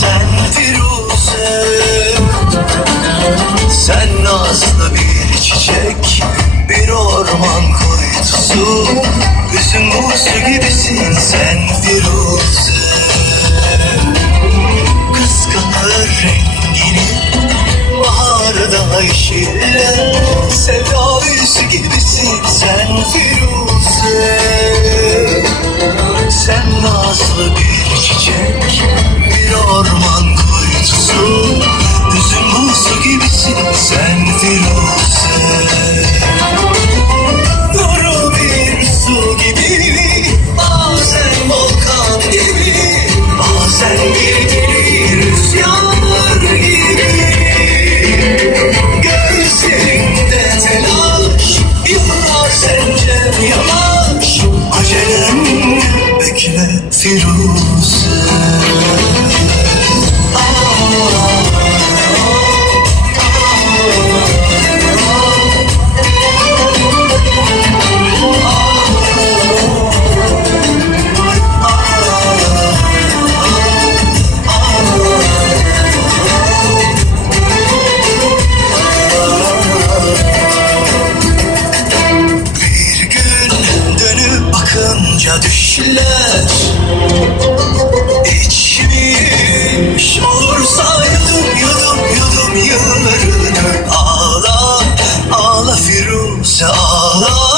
sen Firuze Sen nazlı bir çiçek Bir orman kuytusu. Üzüm buzu gibisin sen Firuze. Kıskanır rengini Baharda yeşiller Sevda büyüsü gibisin sen Firuze bekle Firuze bakınca düşler. İçmiş olursa yudum yudum yudum yıllarını Ağla ağla Firuze ağla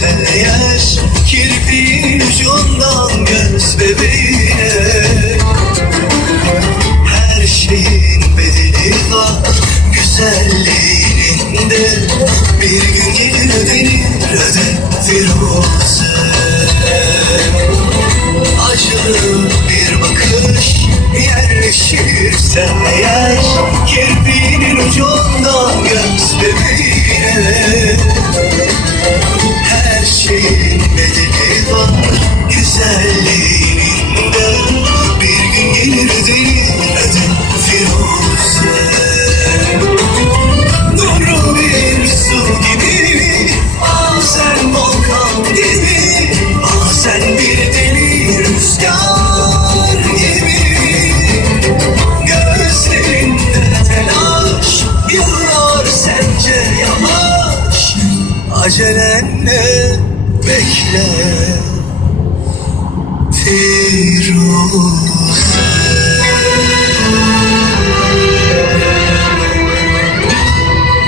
yerleşirse eğer Kirpiğin ucundan göz bebeğine Her şeyin bedeli var güzelliğinin de Bir gün gelir ödenir öde Firuze Acılı bir bakış yerleşirse eğer Kirpiğinin ucundan Acelenle bekle. Firuze